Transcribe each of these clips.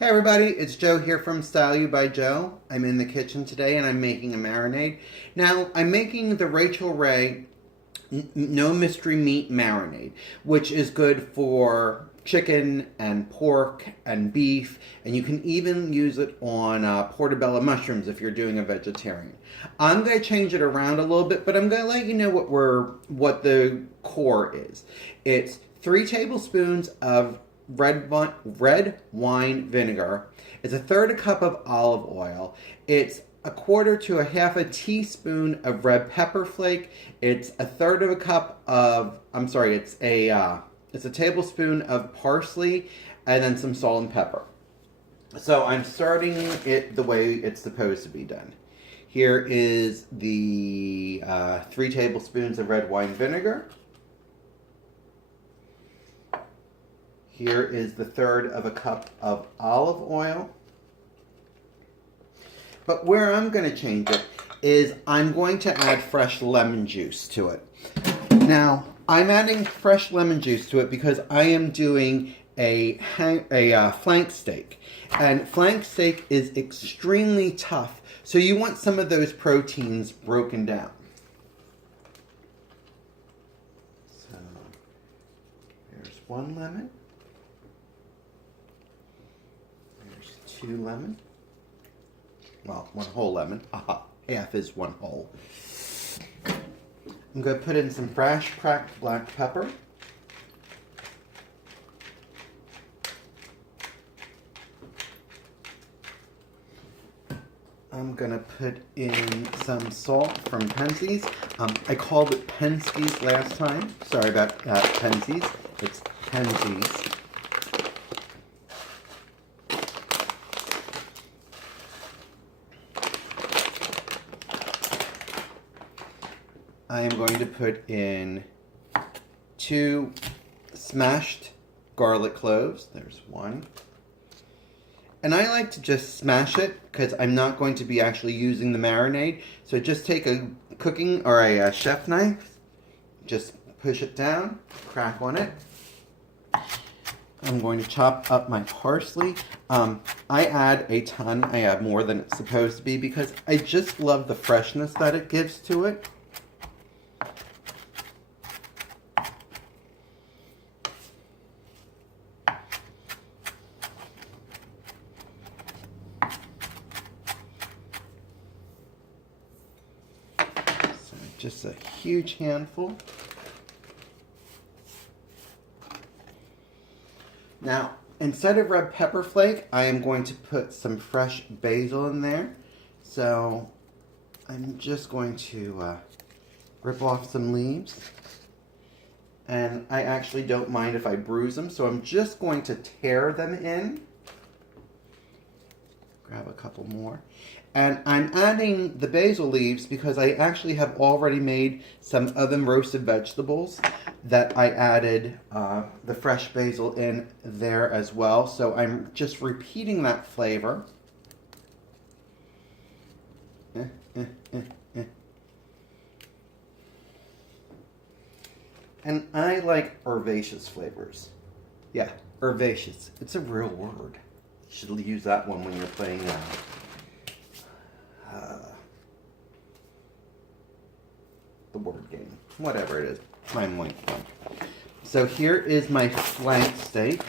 Hey everybody, it's Joe here from Style You by Joe. I'm in the kitchen today and I'm making a marinade. Now, I'm making the Rachel Ray No Mystery Meat Marinade, which is good for chicken and pork and beef, and you can even use it on portobello mushrooms if you're doing a vegetarian. I'm going to change it around a little bit, but I'm going to let you know what the core is. It's 3 tablespoons of red wine vinegar. It's a third a cup of olive oil. It's a quarter to a half a teaspoon of red pepper flake. It's a third of a cup of, it's a tablespoon of parsley, and then some salt and pepper. So I'm starting it the way it's supposed to be done. Here is the 3 tablespoons of red wine vinegar. Here is the third of a cup of olive oil. But where I'm going to change it is I'm going to add fresh lemon juice to it. Now, I'm adding fresh lemon juice to it because I am doing a flank steak. And flank steak is extremely tough, so you want some of those proteins broken down. So, there's 1 lemon. 2 lemon. Well, 1 whole lemon. Aha, half is 1 whole. I'm going to put in some fresh cracked black pepper. I'm going to put in some salt from Penske's. I called it Penske's last time. Sorry about Penske's. It's Penske's. I am going to put in 2 smashed garlic cloves. There's 1. And I like to just smash it because I'm not going to be actually using the marinade. So just take a cooking or a chef knife, just push it down, crack on it. I'm going to chop up my parsley. I add a ton. I add more than it's supposed to be because I just love the freshness that it gives to it. Just a huge handful. Now, instead of red pepper flake, I am going to put some fresh basil in there. So, I'm just going to rip off some leaves. And I actually don't mind if I bruise them, so I'm just going to tear them in. Grab a couple more. And I'm adding the basil leaves because I actually have already made some oven roasted vegetables that I added the fresh basil in there as well. So I'm just repeating that flavor. And I like herbaceous flavors. Yeah, herbaceous. It's a real word. You should use that one when you're playing the word game. Whatever it is. I'm blank. So here is my flank steak.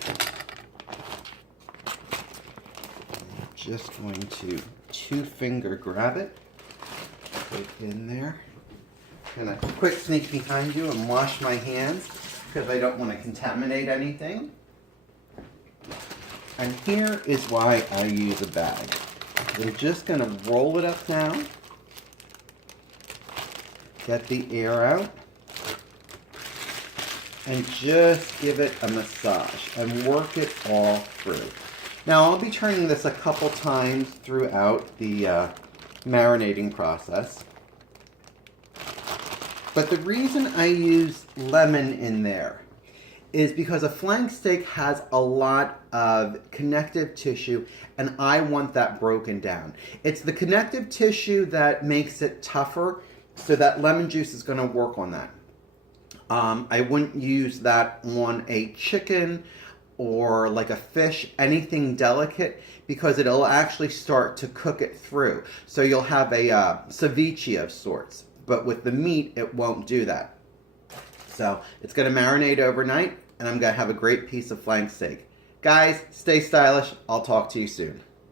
I'm just going to 2-finger grab it. Put it in there. I'm going to quick sneak behind you and wash my hands because I don't want to contaminate anything. And here is why I use a bag. I'm just going to roll it up now. Get the air out. And just give it a massage and work it all through. Now I'll be turning this a couple times throughout the marinating process. But the reason I use lemon in there is because a flank steak has a lot of connective tissue and I want that broken down. It's the connective tissue that makes it tougher, so that lemon juice is going to work on that. I wouldn't use that on a chicken or like a fish, anything delicate, because it'll actually start to cook it through. So you'll have a ceviche of sorts, but with the meat, it won't do that. So it's going to marinate overnight, and I'm going to have a great piece of flank steak. Guys, stay stylish. I'll talk to you soon.